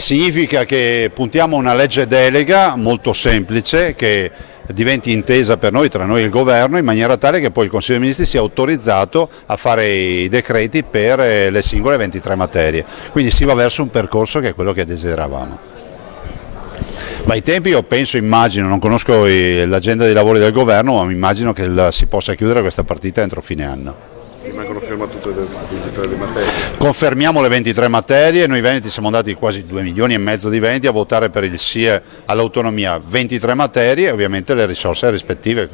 Significa che puntiamo a una legge delega molto semplice che diventi intesa per noi, tra noi e il governo, in maniera tale che poi il Consiglio dei Ministri sia autorizzato a fare i decreti per le singole 23 materie. Quindi si va verso un percorso che è quello che desideravamo. Ma i tempi io penso, immagino, non conosco l'agenda dei lavori del governo, ma mi immagino che si possa chiudere questa partita entro fine anno. Rimangono ferme tutte le 23 le materie? Confermiamo le 23 materie, noi veneti siamo andati quasi 2,5 milioni di veneti a votare per il sì all'autonomia, 23 materie e ovviamente le risorse rispettive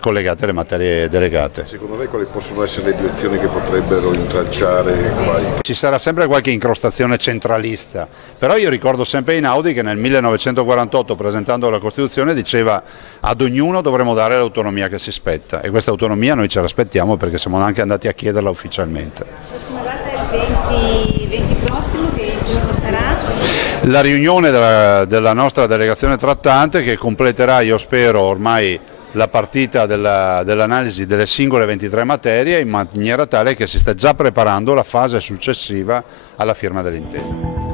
collegate alle materie delegate. Secondo lei quali possono essere le direzioni che potrebbero intralciare? Ci sarà sempre qualche incrostazione centralista, però io ricordo sempre Einaudi che nel 1948 presentando la Costituzione diceva ad ognuno dovremo dare l'autonomia che si spetta e questa autonomia noi ce l'aspettiamo perché siamo anche andati a chiederla ufficialmente. La prossima data è il 20 prossimo, che giorno sarà? La riunione della nostra delegazione trattante che completerà, io spero, ormai la partita dell'analisi delle singole 23 materie in maniera tale che si sta già preparando la fase successiva alla firma dell'intesa.